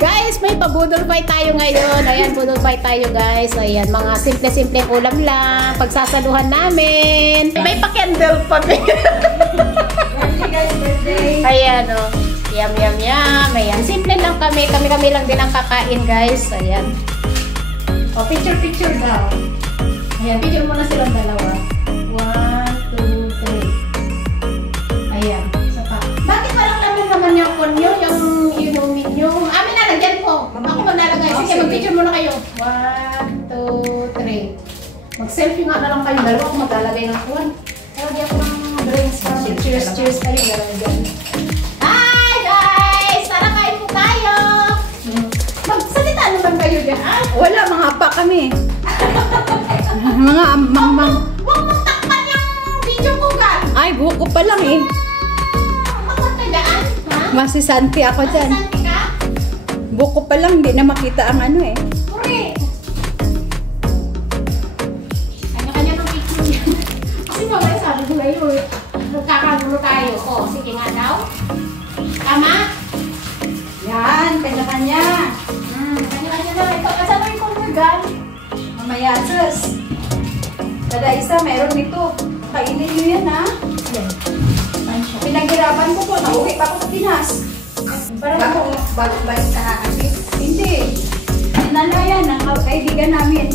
guys, may pabudol fight tayo ngayon. Ayan, budol fight tayo guys. Ayan, mga simple-simple ulam lang. Pagsasaluhan namin. May pa-candle pa. Ayan, oh. Yum, yum, yum. Ayan, simple lang kami. Kami lang din ang kakain guys. Ayan. O, picture daw. Ayan, picture muna silang dalawa. 1, 2, 3. Ayan, isa pa. Bakit parang naman yung konyo, yung inumin nyo? Amin na, lagyan po. Ako maglalagay. Sige, mag-picture muna kayo. 1, 2, 3. Mag-selfie nga na lang kayo. Dalawa ako maglalagay ng kuwan. Lagyan ko ng drinks. Cheers tayo. Lalagyan. Hi guys! Tara kain po tayo! Magsalita naman kayo dyan. Wala, mga pa kami. Huwag mong takpan yung video ko ka. Ay, buko pa lang eh. Magkatagaan, ha? Masisanti ako dyan. Masisanti ka? Buko pa lang, hindi na makita ang ano eh. Correct. Kanya-kanya ng picture yan. Kasi mamaya sabi ko kayo, nagkakagulo tayo. O, sige nga daw. Tama? Yan, kanya-kanya. Kanya-kanya na. Ito, kasama yung kumurgan. Mamaya, sus. Kada isa, meron nito. Kainin nyo yan, ha? Pinaghirapan ko po. Nauwi pa ako sa Pinas. Bago balik sa Happy? Hindi. Nalayan ang kaibigan namin.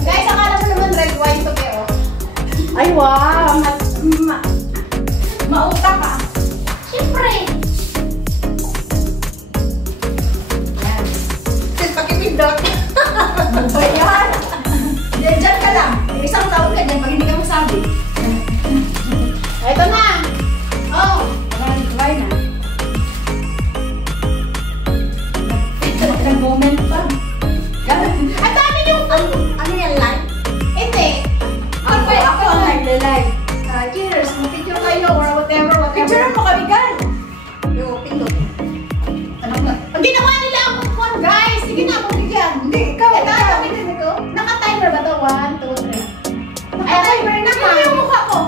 Guys, akala mo naman red wine to kayo. Ay, wow. Mauta ka. Siyempre. Yan. Sis, pakipindot. Ano ba yan? Diyan ka lang. Isang taon ka dyan pag hindi ka masabi. Ito na. Oh. Try na. Nag-moment pa. Ang dami yung ano yan live? Hindi. Ako ang nag-live. Cheers. Picture kayo or whatever. Picture mo kami, Gal. Yung pindot. Ang ginawa nila ang phone, guys. Sige na, magbigyan. Hindi, ikaw. Naka-timer ba ito? 1, 2, 3. Naka-timer na ka. Ano yung mukha ko?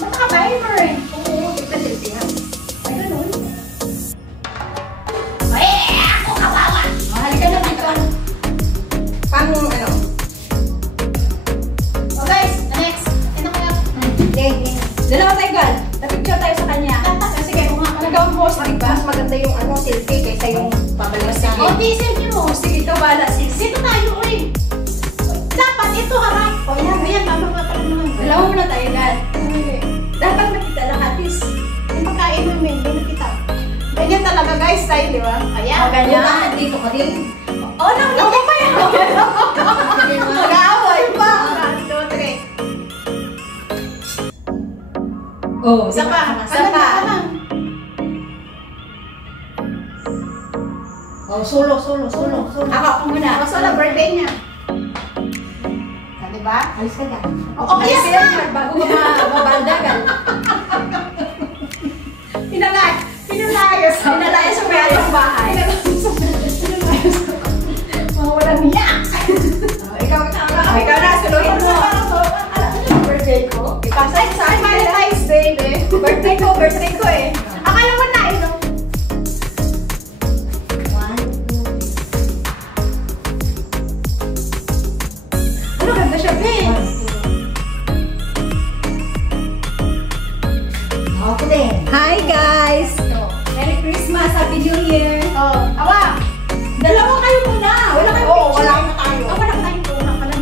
Ba't naka-timer eh? Oo, ipag-selfie nga. Ay, ganun. Ay, ako kawawa. Mahali ka na dito. Pang ano? Oh guys, next. Ano kaya? Dalawa tayo, Gal. Na-picture tayo sa kanya. Sige, kung nga. Nagawang post, di ba? Mas maganda yung ano, selfie kaysa yung pabalas sa O, di selfie mo. Sige, ikaw bala. Dito tayo, uy. Dapat ito harap. O, yan. Ayan, mama ka pala naman. Dalawa muna tayo, Gal. Dapat nakita lang atis. Yung pagkain mo, may nakita. Ganyan talaga guys, tayo, di ba? Ayan. O, ganyan. dito ka din. Oh, no, pa yan. Mag-aaway pa. 1, 2, 3. Oh, Isa pa. Isa pa. Oh, solo. Ako muna. Kaso na birthday niya. Di ba? Alis ka ka. Oo, yes na. Bago ka mabaldagan. Pinalayas Pinalayas sa may atong bahay. Mga walang niya. Ikaw na, suluhin mo. Birthday ko. Ipasay sa akin. Valentine's Day, eh. Birthday ko eh. Akala mo na, ino. 1, 2, 3. Ano ganda siya, Ben? Ako din. Hi guys! Ito. Merry Christmas! Happy New Year! Oh, awa. Dalawa kayo muna! Wala kayong Oo, picture. wala na tayo. Wala ka tayo. Wala ka na.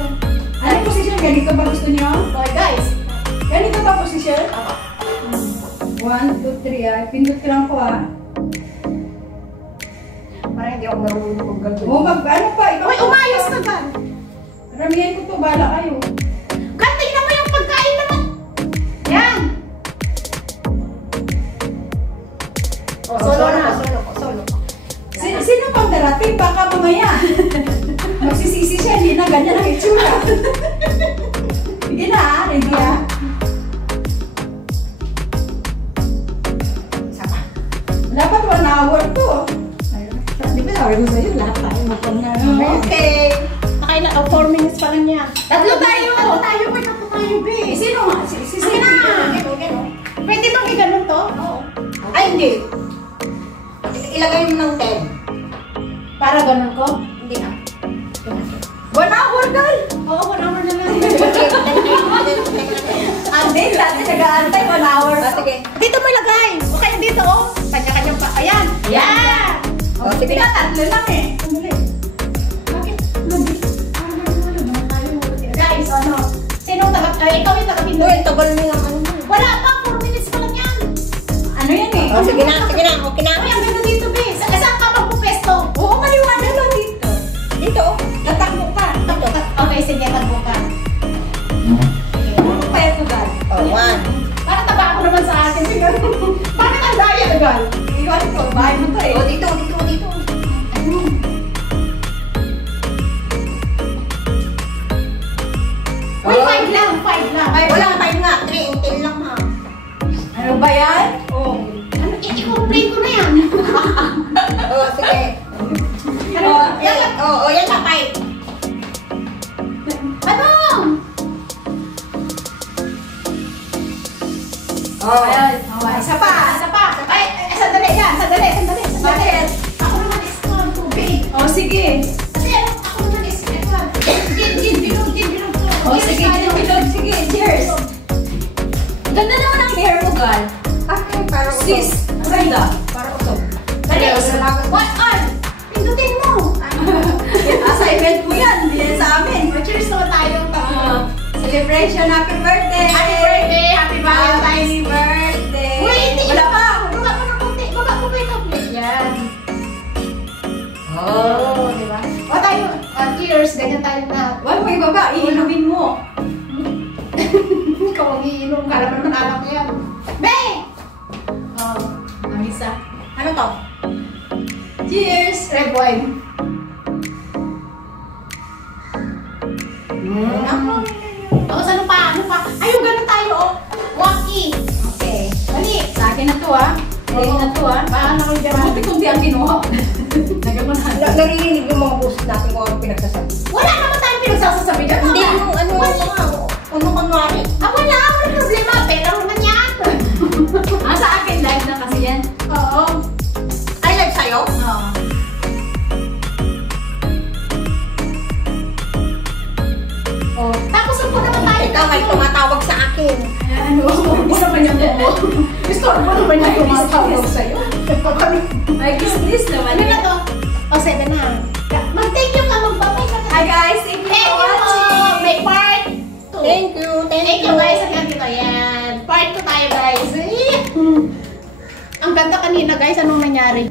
Anong posisyon? Ganito ba gusto niyo? Okay, guys. Ganito ba posisyon? 1, 2, 3 ah. Pindot ko lang po ah. Parang hindi ako marunong mag-gagawin. O ano pa? Ikaw Uy, umayos na ba? Ramihan ko to, bala kayo. Gantay naman yung pagkain naman. Yan. Oh, solo na. Solo. Sino pang darating? Baka mamaya. Magsisisi siya, hindi na ganyan ang itsura. Sige na ah, ready ah. Sapa. Dapat 1 hour to. Di ba sabi mo sa'yo, lahat tayo mapang na. Okay. Nakaila, 4 minutes pa lang yan. Tatlo tayo, be. Sino nga? Si Sige na. Pwede bang i-ganon to? Ay, hindi. ilagay mo ng 10. Para ganun ko? Hindi na. 1 hour, girl! Oo, 1 hour na lang. Hindi, dati nag-aantay 1 hour. Sige. Dito mo ilagay. O kaya dito, oh. Kanya-kanyang pa. Ayan. Ayan. O, sige na. Tatlo lang eh. Bakit? Guys, ano? Sinong ikaw yung taga-pindot. Uy, tagal mo yung ano. Wala pa, 4 minutes pa lang yan. Ano yan eh? O, sige na. Okay na. Uy, ang ganda dito, be. Saan ka magpupesto? Oo, maliwanag lang dito. Dito. Tatakbo ka. Okay, sige, tagbo ka. Ano pa ito, girl? O, 1. Para taba ako naman sa akin. Siguro. Bakit ang daya, gal? Iwan ko, bahay mo to eh. O, dito. Uy, 5 lang, 5 lang. Ay, Wala, 5 nga. 3 and 10 lang ha. Ano ba yan? Oh. Ano, i-complete ko na yan. O, sige. Ano? Yan. O, yan na, 5. Ano? O, Ayan. Isa pa. Isa pa. Ay, sandali yan. Sandali. Bakit? Ako naman is tubig. O, sige. Kasi ako naman is gin, bilog to. O, sige. Bilog. Sige, cheers. Ganda naman ang hair mo, girl. okay, para Sis, ang ganda. Para usog. Dali, salamat. what on? Pindutin mo. Assignment mo yan. Hindi yan sa amin. Cheers naman tayo. Celebration. Happy birthday. Happy birthday. Happy Valentine's Happy Day. birthday. Wait, Wala pa. Baba pa ng konti. Baba ko ba yung complete? Yan. Oh. Di ba? O tayo, cheers. Ganyan tayo na. Wala mo ibaba. Iinumin mo. Ikaw ang iinom. Kala mo naman alam ko yan. Be! Oh, namisa. Ano to? Cheers! Red wine. Tapos ano pa? Ayun, ganun tayo, oh. Waki. Okay. Dali. Sa akin na to, ah. Sa akin na to, ah. Paano ko dyan? Buti kung di ang kinuha. Nagamahan. Naririnig yung mga boses natin kung ano pinagsasabi. Wala naman tayong pinagsasasabi dyan. Hindi yung ano kunwari. Wala problema. Pera naman yan. Sa akin, live na kasi yan. Oo. Ay, live sa'yo? Oo. Oh. Tapos upo naman tayo. Ikaw may tumatawag sa akin. Ano? Isa pa niya mo. Gusto mo naman niya tumatawag sa'yo. May kiss naman. Ano na to? O, 7 na. Mag-thank you ka. Magbabay ka. Hi guys, thank you Thank for you. watching. May part 2. Thank you. Thank you guys. Hanggang dito. Yan. Part 2 tayo guys. Ang ganda kanina guys. Anong nangyari?